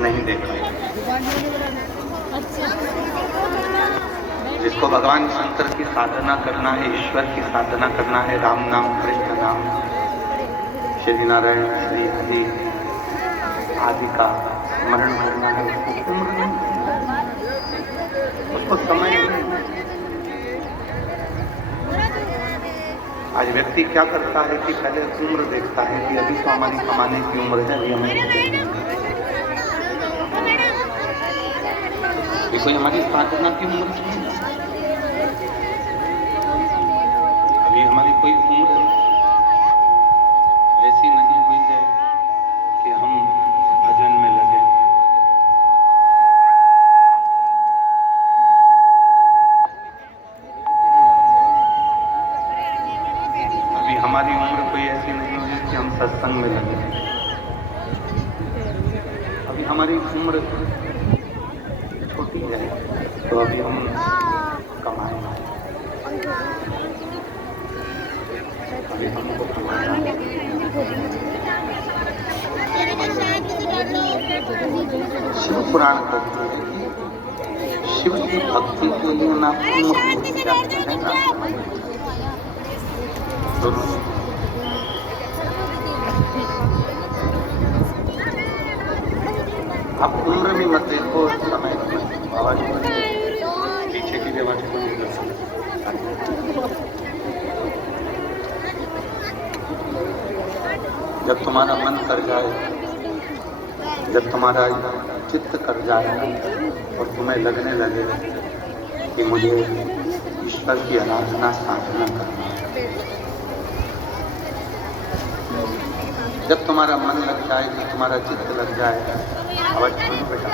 नहीं देखा। जिसको भगवान शंकर की साधना करना है, ईश्वर की साधना करना है, राम नाम, कृष्ण नाम, श्री नारायण, श्री हरि आदि का स्मरण करना है, उसको उम्र नहीं, उसको समय नहीं। आज व्यक्ति क्या करता है कि पहले उम्र देखता है कि अभी तो हमारी कमाने की उम्र है, अभी हमें कोई हमारी साधना की उम्र नहीं, अभी हमारी कोई उम्र ऐसी नहीं हुई है कि हम भजन में लगे। अभी हमारी उम्र कोई ऐसी नहीं हुई कि हम सत्संग में लगे। अभी हमारी उम्र छोटी है तो अभी हम कमाएं, अभी हमको कमाना है। शिव पुराण कहते हैं शिव की भक्ति के लिए ना आप उम्र भी मत देखो, समय आवाज पीछे की आवाज को नहीं कर सकते। जब तुम्हारा मन कर जाए, जब तुम्हारा चित्त कर जाए और तुम्हें लगने लगे कि मुझे ईश्वर की आराधना साधना करना है, जब तुम्हारा मन लग जाए, कि तुम्हारा चित्त लग जाए, आवाज सुनो बेटा,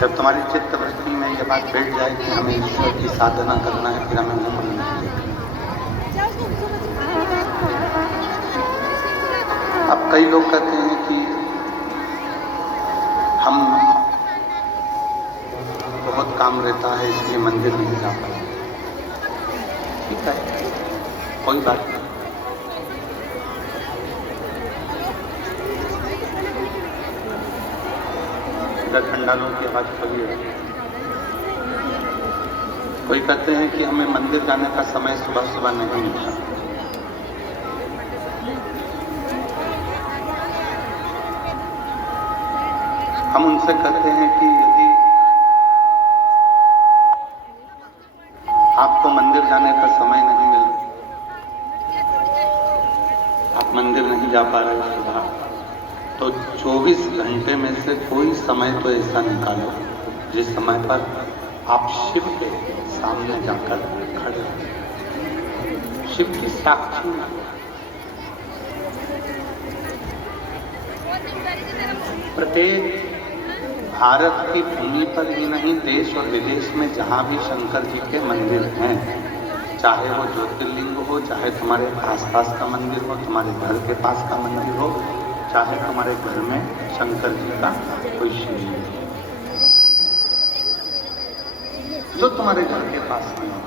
जब तुम्हारी चित्त वृत्ति में ये बात बैठ जाए कि हमें ईश्वर की साधना करना है, फिर हमें उम्र नहीं। अब कई लोग कहते हैं कि हम बहुत काम रहता है इसलिए मंदिर नहीं जा पाए। ठीक है, कोई बात नहीं। ठंडालों की आवाज खुली है। कोई कहते हैं कि हमें मंदिर जाने का समय सुबह सुबह नहीं मिलता। हम उनसे कहते हैं कि यदि आपको मंदिर जाने का समय नहीं मिल, आप मंदिर नहीं जा पा रहे सुबह, तो 24 घंटे में से कोई समय तो ऐसा निकालो जिस समय पर आप शिव के सामने जाकर खड़े हो, शिव की साक्षी में। प्रत्येक भारत की भूमि पर ही नहीं, देश और विदेश में जहाँ भी शंकर जी के मंदिर हैं, चाहे वो ज्योतिर्लिंग हो, चाहे तुम्हारे आसपास का मंदिर हो, तुम्हारे घर के पास का मंदिर हो, चाहे तुम्हारे घर में शंकर जी का कोई शिवलिंग हो, जो तुम्हारे घर के पास में हो।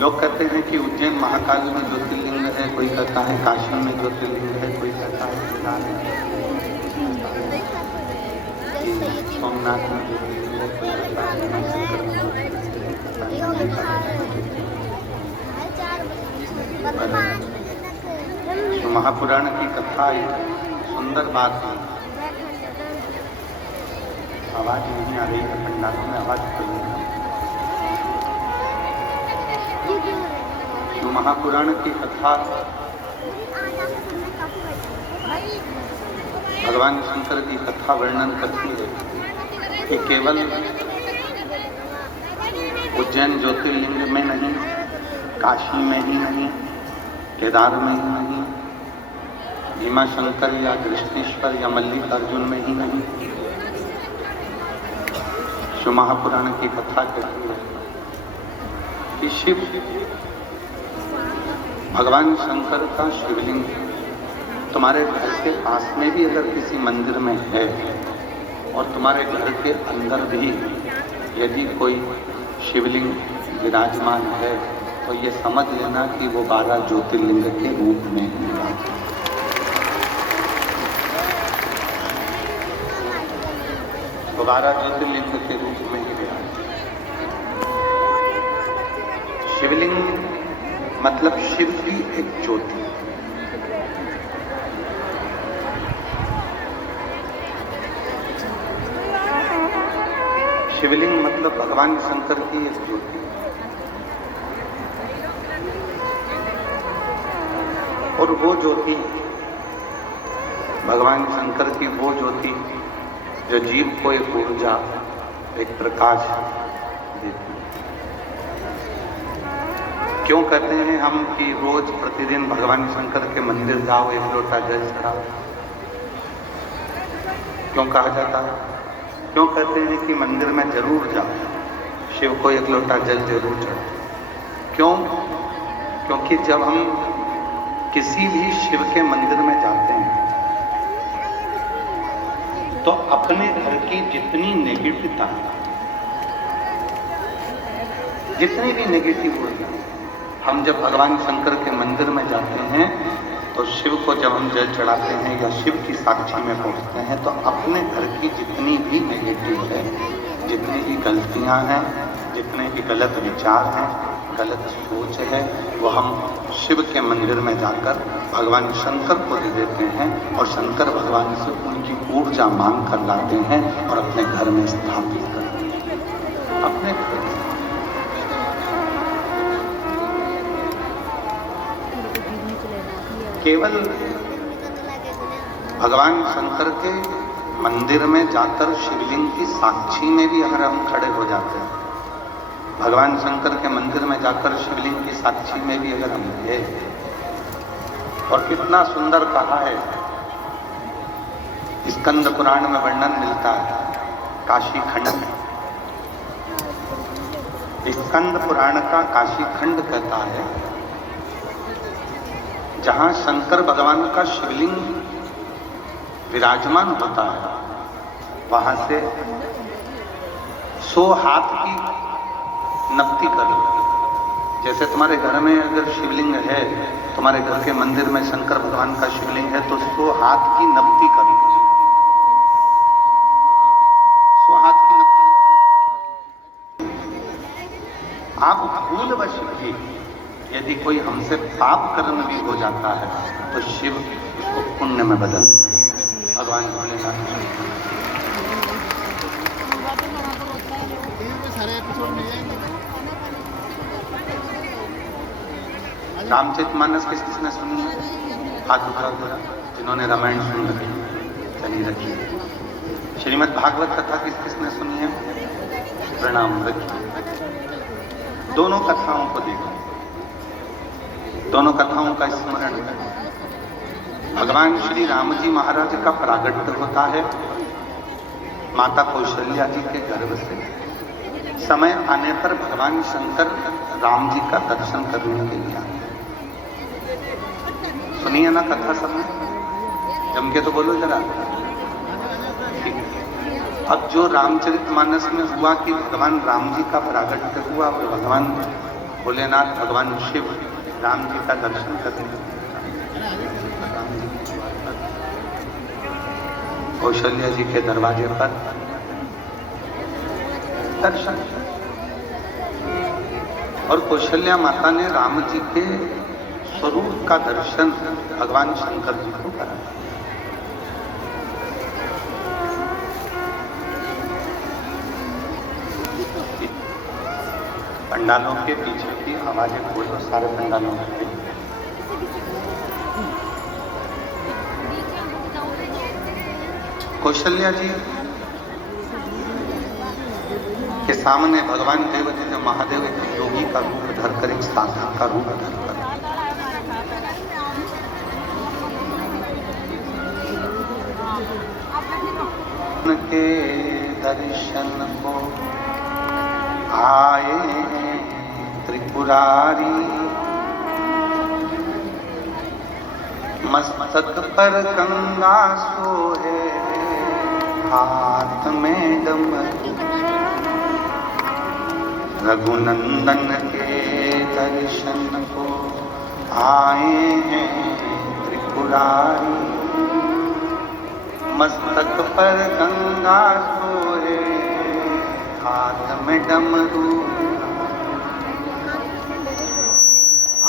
लोग कहते हैं कि उज्जैन महाकाल में ज्योतिर्लिंग है, कोई कहता है काशी में ज्योतिर्लिंग है, कोई कहता है सोमनाथ में ज्योतिर्लिंग है, कोई कहता है। तो महापुराण की कथा एक सुंदर बात है। आवाज नहीं आ रही है, पंडालों में आवाज खुली है। तो महापुराण की कथा भगवान शंकर की कथा वर्णन करती है कि केवल उज्जैन ज्योतिर्लिंग में नहीं, काशी में ही नहीं, केदार में ही नहीं, भीमा शंकर या कृष्णेश्वर या मल्लिकार्जुन में ही नहीं, शिव महापुराण की कथा कहती है कि शिव भगवान शंकर का शिवलिंग तुम्हारे घर के पास में भी अगर किसी मंदिर में है और तुम्हारे घर के अंदर भी यदि कोई शिवलिंग विराजमान है, तो ये समझ लेना कि वो 12 ज्योतिर्लिंग के रूप में विराजमान। 12 ज्योतिर्लिंग के रूप में ही विराजते हैं। शिवलिंग मतलब शिव की एक ज्योति। शिवलिंग मतलब भगवान शंकर की एक ज्योति। और वो ज्योति भगवान शंकर की वो ज्योति जो जीव को एक ऊर्जा, एक प्रकाश देती है। क्यों कहते हैं हम कि रोज प्रतिदिन भगवान शंकर के मंदिर जाओ, एक लोटा जल चढ़ाओ? क्यों कहा जाता है? क्यों कहते हैं कि मंदिर में जरूर जाओ, शिव को एक लोटा जल जरूर चढ़ाओ? क्यों? क्योंकि जब हम किसी भी शिव के मंदिर में जाते हैं तो अपने घर की जितनी नेगेटिविटी, जितनी भी नेगेटिव ऊर्जा, हम जब भगवान शंकर के मंदिर में जाते हैं तो शिव को जब हम जल चढ़ाते हैं या शिव की साक्षी में पहुंचते हैं तो अपने घर की जितनी भी नेगेटिव है, जितनी भी गलतियां हैं, जितने भी गलत विचार हैं, गलत सोच है, वो हम शिव के मंदिर में जाकर भगवान शंकर को दे देते हैं और शंकर भगवान से उनकी ऊर्जा मांग कर लाते हैं और अपने घर में स्थापित करते हैं। अपने घर में केवल भगवान शंकर के मंदिर में जाकर शिवलिंग की साक्षी में भी अगर हम खड़े हो जाते हैं, भगवान शंकर के मंदिर में जाकर शिवलिंग की साक्षी में भी अगर हम गए, और कितना सुंदर कहा है, स्कंद पुराण में वर्णन मिलता है काशी खंड में। स्कंद पुराण का काशी खंड कहता है जहां शंकर भगवान का शिवलिंग विराजमान होता है, वहां से 100 हाथ की नपती कर लो। जैसे तुम्हारे घर में अगर शिवलिंग है, तुम्हारे घर के मंदिर में शंकर भगवान का शिवलिंग है, तो 100 हाथ की नपती कर लो। 100 हाथ की नपती। आप भूलवश भी यदि कोई हमसे पाप कर्म भी हो जाता है तो शिव उसको पुण्य में बदल भगवान भोलेनाथ। रामचरितमानस किसने सुनी है? हाथ उठा जरा जिन्होंने रामायण सुन रखी, चली रखी। श्रीमद् भागवत कथा किसने सुनी है? प्रणाम रखिए। दोनों कथाओं को देखो, दोनों कथाओं का स्मरण करें। भगवान श्री राम जी महाराज का प्रागट्य होता है माता कौशल्या जी के गर्भ से। समय आने पर भगवान शंकर राम जी का दर्शन करने के लिए आते। सुनिए ना कथा सबने, जम के तो बोलो जरा। अब जो रामचरितमानस में हुआ कि भगवान राम जी का प्रागट्य हुआ और भगवान भोलेनाथ, भगवान शिव राम जी का दर्शन करने कौशल्या जी के दरवाजे पर दर्शन, और कौशल्या माता ने राम जी के स्वरूप का दर्शन भगवान शंकर जी को कराया। पंडालों के पीछे की आवाजें बोलो, सारे पंडालों में। कौशल्या जी के सामने भगवान देव जी जो महादेव एक योगी का रूप धरकर, एक साधक का रूप धरकर उनके दर्शन को आए त्रिपुरारी। मस्तक पर गंगा सोहे, हाथ में डमरू। रघुनंदन के दर्शन को आए हैं त्रिपुरारी। मस्तक पर गंगा सोहे, हाथ में डमरू,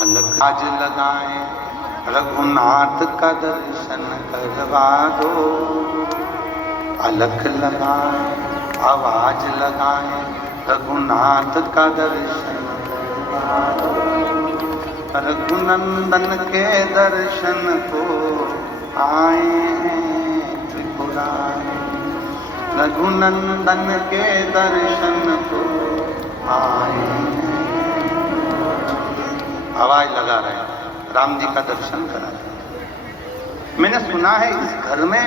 अलग आज लगाए, रघुनाथ का दर्शन करवा दो। अलख लगाए, आवाज लगाए, रघुनाथ का दर्शन करवा दो। रघुनंदन के दर्शन को आए हैं त्रिपुरारी, रघुनंदन के दर्शन को आए हैं। आवाज लगा रहे हैं, राम जी का दर्शन करा रहे हैं। मैंने सुना है इस घर में,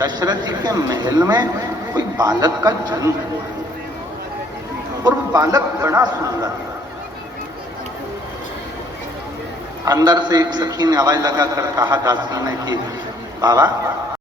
दशरथ जी के महल में कोई बालक का जन्म हुआ और वो बालक बड़ा सुंदर है। अंदर से एक सखी ने आवाज लगाकर कहा दासी ने कि बाबा